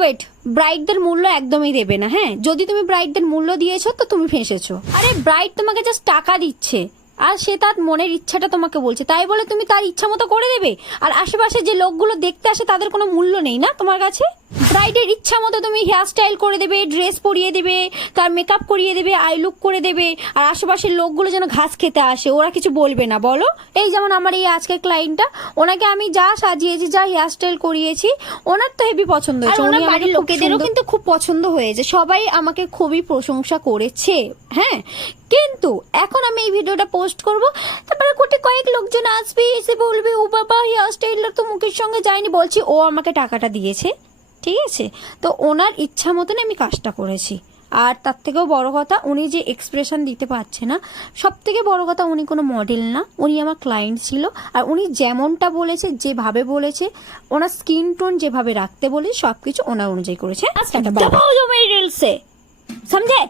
Wait, ব্রাইডদের মূল্য একদমই দেবে না। হ্যাঁ, যদি তুমি ব্রাইডদের মূল্য দিয়েছো তো তুমি ফেঁসেছো। আরে ব্রাইড তোমাকে জাস্ট টাকা দিচ্ছে আর সে তার মনের ইচ্ছাটা তোমাকে বলছে, তাই বলে তুমি তার ইচ্ছা মতো করে দেবে? আর আশেপাশে যে লোকগুলো দেখতে আসে তাদের কোনো মূল্য নেই না তোমার কাছে? ব্রাইডের ইচ্ছা মতো তুমি হেয়ার স্টাইল করে দেবে, ড্রেস পরিয়ে দেবে, তার মেকআপ করিয়ে দেবে, আই লুক করে দেবে, আর আশেপাশের লোকগুলো যেন ঘাস খেতে আসে, ওরা কিছু বলবে না বলো? এই যেমন আমার এই আজকের ক্লায়েন্টটা, ওনাকে আমি যা সাজিয়েছি, যা হেয়ার স্টাইল করিয়েছি, ওনার তো হেভি পছন্দ হয়েছে। ওনার বাড়ির লোকেদেরও কিন্তু খুব পছন্দ হয়েছে, সবাই আমাকে খুবই প্রশংসা করেছে। হ্যাঁ, কিন্তু এখন আমি এই ভিডিওটা পোস্ট করব, তারপরে কয়েক লোকজন আসবে, এসে বলবে ও বাবা হেয়ার স্টাইলটা তো মুখের সঙ্গে যায়নি। বলছি ও আমাকে টাকাটা দিয়েছে, ঠিক আছে? তো ওনার ইচ্ছা মতন আমি কাজটা করেছি। আর তার থেকেও বড় কথা, উনি যে এক্সপ্রেশন দিতে পারছে না, সব থেকে বড় কথা উনি কোনো মডেল না, উনি আমার ক্লায়েন্ট ছিল। আর উনি যেমনটা বলেছে, যেভাবে বলেছে, ওনার স্কিন টোন যেভাবে রাখতে বলে সবকিছু ওনার অনুযায়ী করেছে। সমঝে?